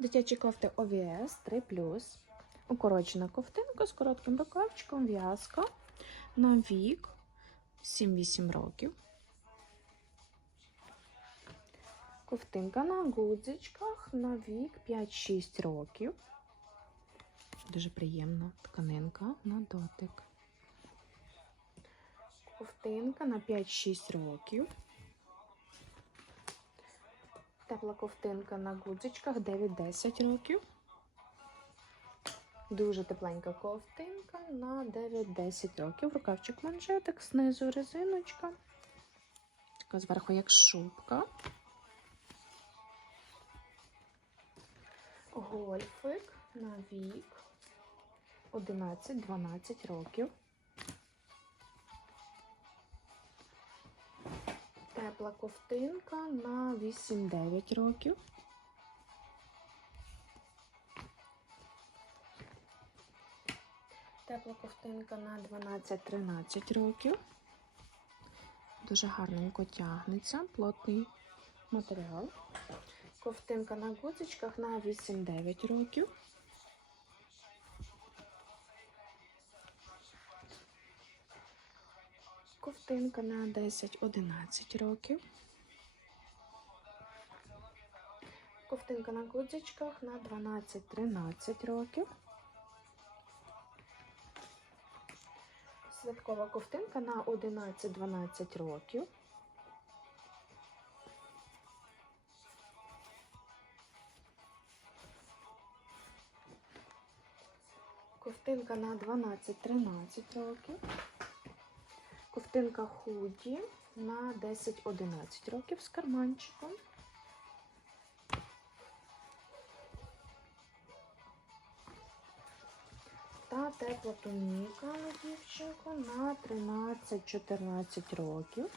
Дитячі кофти OVS 3 Укорочена ковтинка з коротким рукавчиком, в'язка на вік 7-8 років. Ковтинка на гудзичках на вік 5-6 років. Дуже приємна тканинка на дотик. Ковтинка на 5-6 років. Тепла ковтинка на гудзичках 9-10 років. Дуже тепленька ковтинка на 9-10 років. Рукавчик манжетик, знизу резиночка. Така зверху як шубка. Гольфик на вік 11-12 років. Тепла ковтинка на 8-9 років. Тепла ковтинка на 12-13 років. Дуже гарненько тягнеться, плотний матеріал. Ковтинка на гудзичках на 8-9 років. Ковтинка на 10-11 років. Ковтинка на гудзичках на 12-13 років. Святкова ковтинка на 11-12 років. Ковтинка на 12-13 років. Ковтинка худі на 10-11 років з карманчиком. Та тепла туніка дівчинку на 13-14 років.